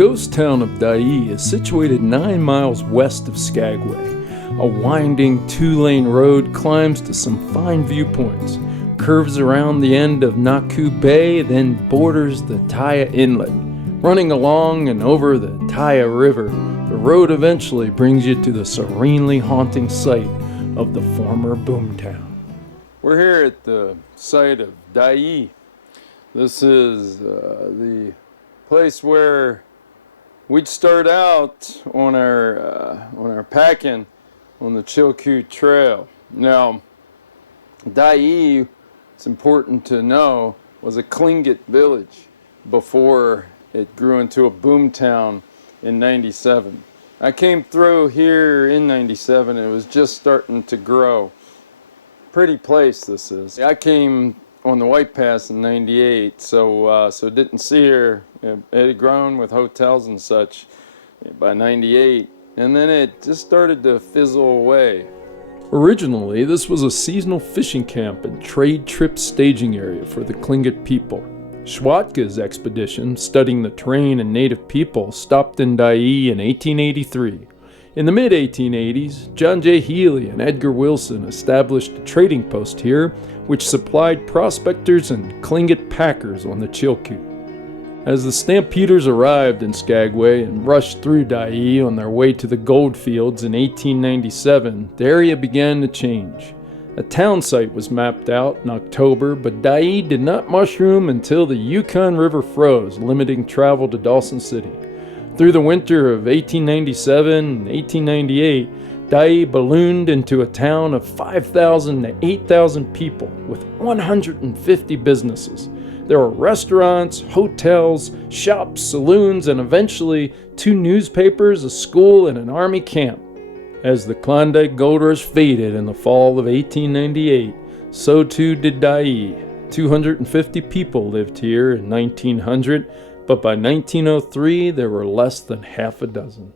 ghost town of Dyea is situated 9 miles west of Skagway. A winding two-lane road climbs to some fine viewpoints, curves around the end of Naku Bay, then borders the Dyea Inlet. Running along and over the Dyea River, the road eventually brings you to the serenely haunting site of the former boomtown. We're here at the site of Dyea. This is the place where we'd start out on our packing on the Chilkoot Trail. Now, Dyea, it's important to know, was a Tlingit village before it grew into a boomtown in '97. I came through here in '97 and it was just starting to grow. Pretty place this is. I came on the White Pass in '98, so didn't see her. It had grown with hotels and such by '98, and then it just started to fizzle away. Originally, this was a seasonal fishing camp and trade trip staging area for the Tlingit people. Schwatka's expedition, studying the terrain and native people, stopped in Dyea in 1883. In the mid-1880s, John J. Healy and Edgar Wilson established a trading post here, which supplied prospectors and Tlingit packers on the Chilkoot. As the Stampeders arrived in Skagway and rushed through Dyea on their way to the gold fields in 1897, the area began to change. A town site was mapped out in October, but Dyea did not mushroom until the Yukon River froze, limiting travel to Dawson City. Through the winter of 1897 and 1898, Dyea ballooned into a town of 5,000 to 8,000 people with 150 businesses. There were restaurants, hotels, shops, saloons, and eventually 2 newspapers, a school, and an army camp. As the Klondike Gold Rush faded in the fall of 1898, so too did Dyea. 250 people lived here in 1900, but by 1903 there were less than half a dozen.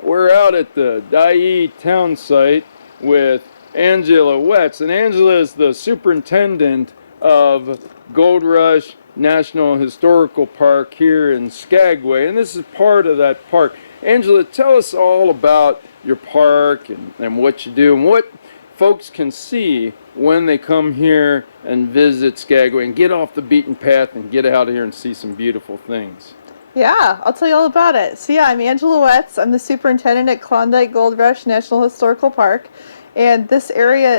We're out at the Dyea town site with Angela Wetz, and Angela is the superintendent of Gold Rush National Historical Park here in Skagway, and this is part of that park. Angela, tell us all about your park and what you do and what folks can see when they come here and visit Skagway and get off the beaten path and get out of here and see some beautiful things. Yeah, I'll tell you all about it. So yeah, I'm Angela Wetz. I'm the superintendent at Klondike Gold Rush National Historical Park. And this area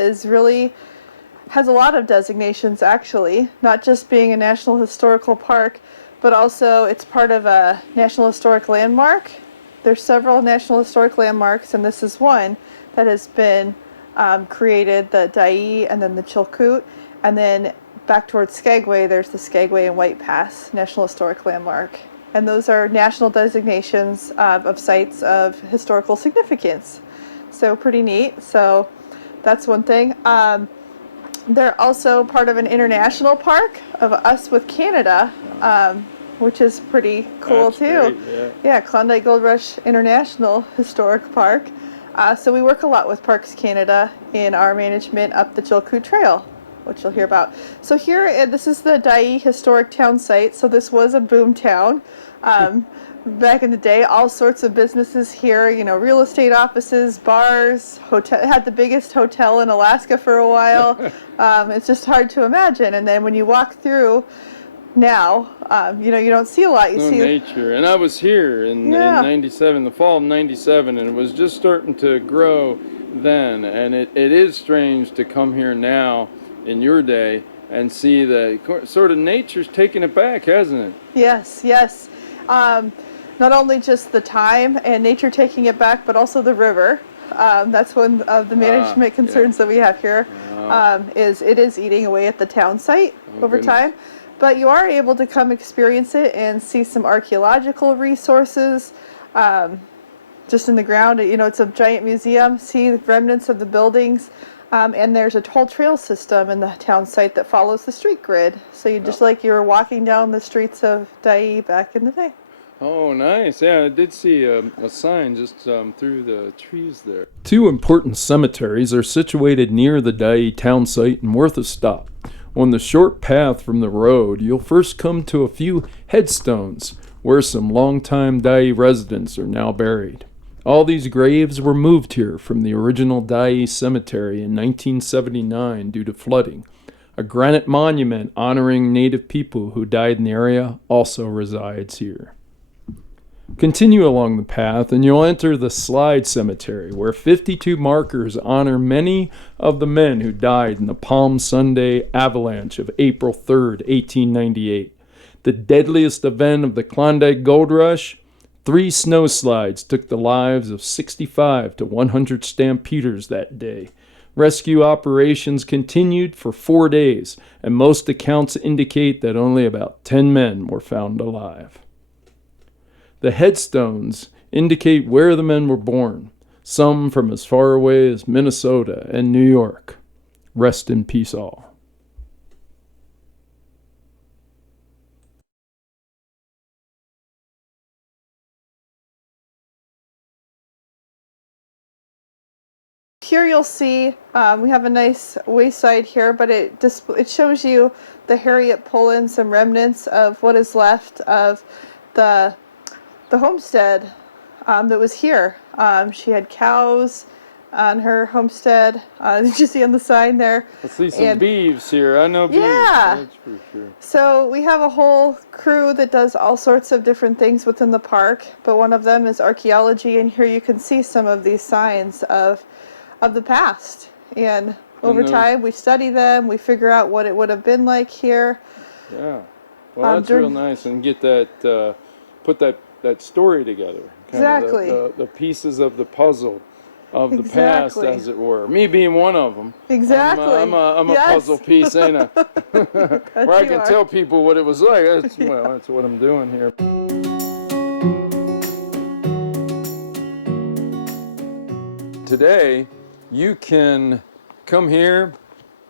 has a lot of designations actually, not just being a National Historical Park, but also it's part of a National Historic Landmark. There's several National Historic Landmarks, and this is one that has been created, the Dyea and then the Chilkoot. And then back towards Skagway, there's the Skagway and White Pass National Historic Landmark. And those are national designations of sites of historical significance. So pretty neat. So that's one thing. They're also part of an international park of us with Canada, which is pretty cool. That's too. Great, yeah, Klondike Gold Rush International Historic Park. So we work a lot with Parks Canada in our management up the Chilkoot Trail, which you'll hear about. So here, this is the Dyea Historic Town Site. So this was a boom town. Back in the day, all sorts of businesses here, real estate offices, bars, hotel. It had the biggest hotel in Alaska for a while. It's just hard to imagine. And then when you walk through now, you don't see a lot. You see nature. And I was here in 97, the fall of 97, and it was just starting to grow then. And it is strange to come here now in your day and see the sort of nature's taking it back, hasn't it? Yes. Not only just the time and nature taking it back, but also the river. That's one of the management concerns that we have here. Is it is eating away at the town site over time. But you are able to come experience it and see some archaeological resources just in the ground. It's a giant museum, see the remnants of the buildings. And there's a whole trail system in the town site that follows the street grid. So you just like you were walking down the streets of Dyea back in the day. Oh, nice. Yeah, I did see a sign just through the trees there. 2 important cemeteries are situated near the Dyea town site and worth a stop. On the short path from the road, you'll first come to a few headstones where some longtime Dyea residents are now buried. All these graves were moved here from the original Dyea cemetery in 1979 due to flooding. A granite monument honoring Native people who died in the area also resides here. Continue along the path and you'll enter the Slide Cemetery, where 52 markers honor many of the men who died in the Palm Sunday avalanche of April 3rd, 1898. The deadliest event of the Klondike Gold Rush, 3 snowslides took the lives of 65 to 100 stampeders that day. Rescue operations continued for 4 days, and most accounts indicate that only about 10 men were found alive. The headstones indicate where the men were born, some from as far away as Minnesota and New York. Rest in peace all. Here you'll see we have a nice wayside here, but it shows you the Harriet pulling some remnants of what is left of the homestead that was here. She had cows on her homestead. Did you see on the sign there? I see some beeves here. I know beeves. Yeah. That's for sure. So we have a whole crew that does all sorts of different things within the park, but one of them is archaeology, and here you can see some of these signs of the past. And over time we study them, we figure out what it would have been like here. Yeah. Well, that's real nice, and get that, put that story together. Exactly. The pieces of the puzzle of the past, as it were. Me being one of them. Exactly. I'm a puzzle piece, ain't I? Where I can tell people what it was like. That's what I'm doing here. Today, you can come here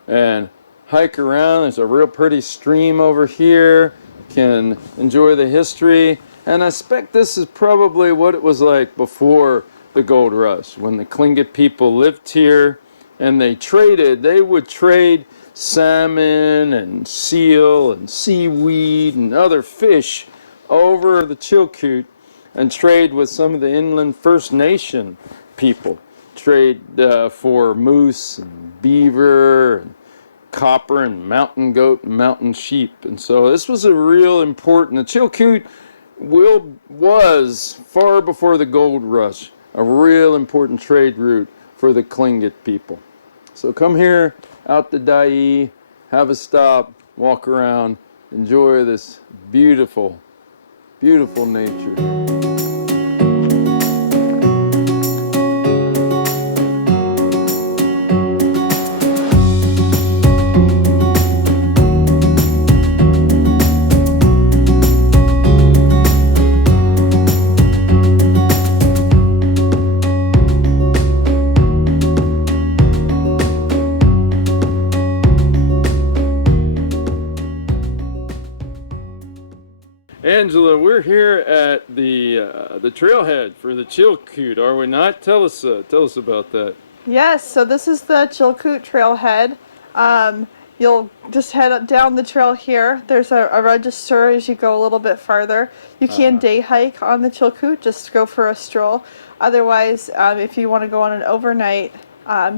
and hike around. There's a real pretty stream over here. Can enjoy the history. And I expect this is probably what it was like before the gold rush, when the Tlingit people lived here and they would trade salmon and seal and seaweed and other fish over the Chilkoot and trade with some of the inland First Nation people. Trade for moose and beaver and copper and mountain goat and mountain sheep. And so this was a real important, the Chilkoot was far before the gold rush, a real important trade route for the Tlingit people. So come here out to Dyea, have a stop, walk around, enjoy this beautiful, beautiful nature. Angela, we're here at the trailhead for the Chilkoot, are we not? Tell us about that. Yes, so this is the Chilkoot Trailhead. You'll just head down the trail here. There's a register as you go a little bit farther. You can day hike on the Chilkoot, just go for a stroll. Otherwise, if you want to go on an overnight,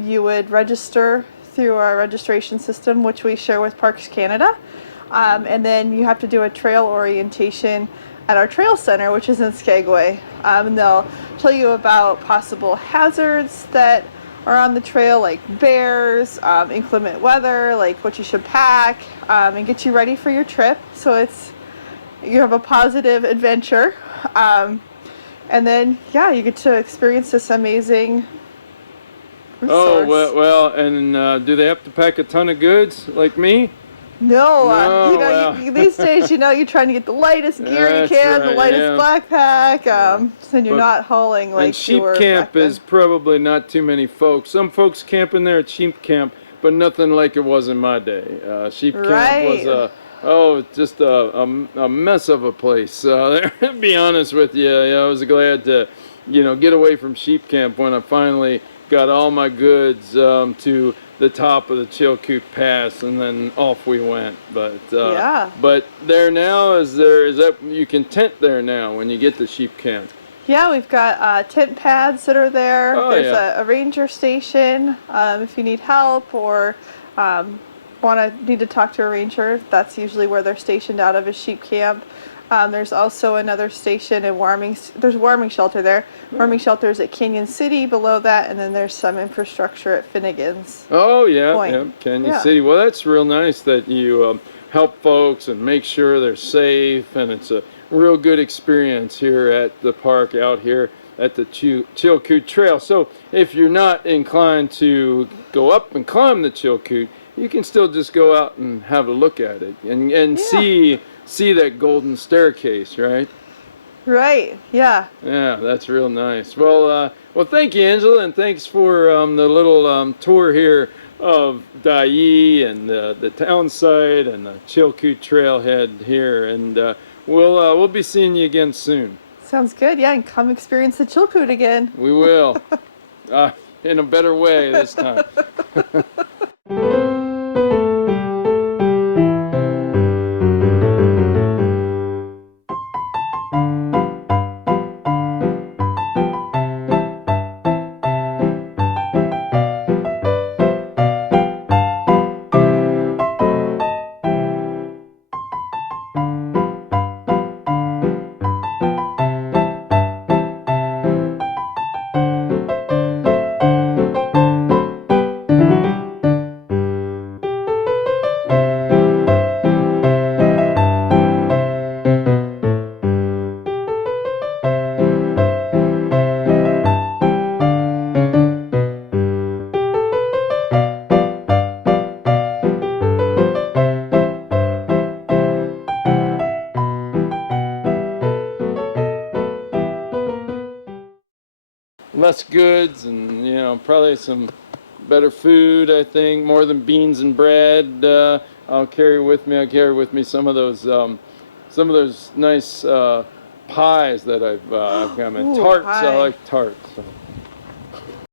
you would register through our registration system, which we share with Parks Canada. And then you have to do a trail orientation at our trail center, which is in Skagway. And they'll tell you about possible hazards that are on the trail, like bears, inclement weather, like what you should pack, and get you ready for your trip. So you have a positive adventure. And then, you get to experience this amazing resource. Oh, well, and do they have to pack a ton of goods like me? No, these days, you're trying to get the lightest gear you can, the lightest backpack, so you're not hauling like. And sheep camp is probably not too many folks. Some folks camping there at sheep camp, but nothing like it was in my day. Sheep camp was just a mess of a place. To be honest with you, I was glad to, get away from sheep camp when I finally got all my goods to the top of the Chilkoot Pass, and then off we went. But Yeah. but there now is that you can tent there now when you get to sheep camp. Yeah, we've got tent pads that are there. Oh, There's yeah. a ranger station if you need help or need to talk to a ranger. That's usually where they're stationed out of, is sheep camp. There's also another station in there's warming shelter there. Warming shelter is at Canyon City below that, and then there's some infrastructure at Finnegan's Oh, yeah, Point. yeah, Canyon Yeah. City. Well, that's real nice that you help folks and make sure they're safe, and it's a real good experience here at the park out here at the Chilkoot Trail. So if you're not inclined to go up and climb the Chilkoot, you can still just go out and have a look at it and Yeah. see that golden staircase, right? Right. Yeah. Yeah, that's real nice. Well, thank you, Angela, and thanks for the little tour here of Dyea and the town site and the Chilkoot Trailhead here. And we'll be seeing you again soon. Sounds good. Yeah, and come experience the Chilkoot again. We will, in a better way this time. Less goods and probably some better food. I think more than beans and bread. I'll carry with me some of those nice pies that I've got. Ooh, Tarts. I pie. like tarts. So.